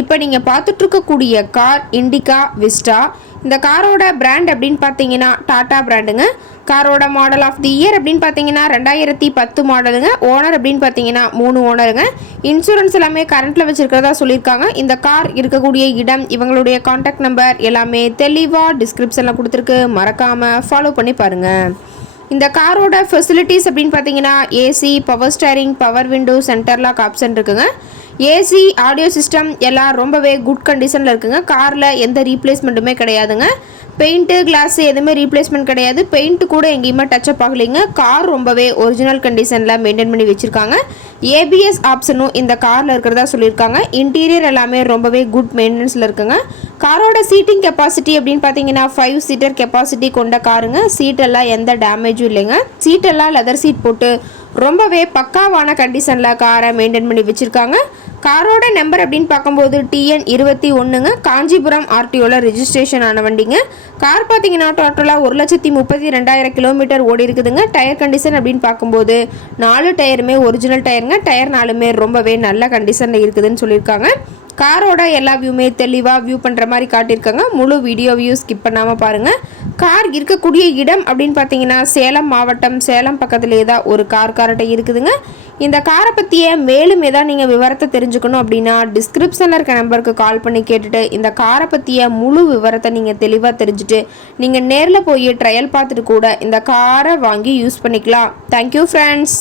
இப்போ நீங்கள் பார்த்துட்ருக்கக்கூடிய car Indica Vista. இந்த காரோட பிராண்ட் அப்படின்னு பார்த்தீங்கன்னா டாடா பிராண்டுங்க. காரோட மாடல் ஆஃப் தி இயர் அப்படின்னு பார்த்தீங்கன்னா ரெண்டாயிரத்தி பத்து மாடலுங்க. ஓனர் அப்படின்னு பார்த்தீங்கன்னா மூணு ஓனருங்க. இன்சூரன்ஸ் எல்லாமே கரண்ட்டில் வச்சுருக்கிறதா சொல்லியிருக்காங்க. இந்த கார் இருக்கக்கூடிய இடம் இவங்களுடைய காண்டாக்ட் நம்பர் எல்லாமே தெளிவாக டிஸ்கிரிப்ஷனில் கொடுத்துருக்கு. மறக்காமல் ஃபாலோ பண்ணி பாருங்கள் இந்த காரோட ஃபெசிலிட்டிஸ் அப்படின்னு பார்த்தீங்கன்னா AC power steering power window center lock option இருக்குங்க. ஏசி ஆடியோ சிஸ்டம் எல்லாம் ரொம்பவே குட் கண்டிஷனில் இருக்குங்க. காரில் எந்த ரீப்ளேஸ்மெண்ட்டுமே கிடையாதுங்க. பெயிண்ட்டு கிளாஸு எதுவுமே ரீப்ளேஸ்மெண்ட் கிடையாது. பெயிண்ட் கூட எங்கேயுமே டச்சப் ஆகலைங்க. கார் ரொம்பவே ஒரிஜினல் கண்டிஷனில் மெயின்டைன் பண்ணி வச்சுருக்காங்க. ஏபிஎஸ் ஆப்ஷனும் இந்த காரில் இருக்கிறதா சொல்லியிருக்காங்க. இன்டீரியர் எல்லாமே ரொம்பவே குட் மெயின்டெனன்ஸில் இருக்குங்க. காரோட சீட்டிங் கெப்பாசிட்டி அப்படின்னு பார்த்தீங்கன்னா ஃபைவ் சீட்டர் கெப்பாசிட்டி கொண்ட காருங்க சீட்டெல்லாம் எந்த டேமேஜும் இல்லைங்க. சீட்டெல்லாம் லெதர் சீட் போட்டு ரொம்பவே பக்காவான கண்டிஷனில் காரை மெயின்டைன் பண்ணி வச்சுருக்காங்க. காரோட நம்பர் அப்படின்னு பார்க்கும்போது டிஎன் இருபத்தி ஒன்றுங்க காஞ்சிபுரம் ஆர்டிஓவில் ரிஜிஸ்ட்ரேஷன் ஆன வண்டிங்க. கார் பார்த்தீங்கன்னா டோட்டலாக ஒரு லட்சத்தி முப்பத்தி ரெண்டாயிரம் கிலோமீட்டர் ஓடி இருக்குதுங்க. டயர் கண்டிஷன் அப்படின்னு பார்க்கும்போது நாலு டயருமே ஒரிஜினல் டயருங்க. டயர் நாலுமே ரொம்பவே நல்ல கண்டிஷனில் இருக்குதுன்னு சொல்லியிருக்காங்க. காரோட எல்லா வியூமே தெளிவாக வியூ பண்ணுற மாதிரி காட்டியிருக்காங்க. முழு வீடியோ வியூ ஸ்கிப் பண்ணாமல் பாருங்கள் கார் இருக்கக்கூடிய இடம் அப்படின்னு பார்த்தீங்கன்னா சேலம் மாவட்டம் சேலம் பக்கத்துலேயே தான் ஒரு கார் கார்ட்டை இருக்குதுங்க. இந்த காரை பற்றிய மேலும் ஏதாவது நீங்கள் விவரத்தை தெரிஞ்சுக்கணும் அப்படின்னா டிஸ்கிரிப்ஷனில் இருக்க நம்பருக்கு கால் பண்ணி கேட்டுட்டு இந்த காரை பற்றிய முழு விவரத்தை நீங்கள் தெளிவாக தெரிஞ்சுட்டு நீங்கள் நேரில் போய் ட்ரையல் பார்த்துட்டு கூட இந்த காரை வாங்கி யூஸ் பண்ணிக்கலாம். Thank you friends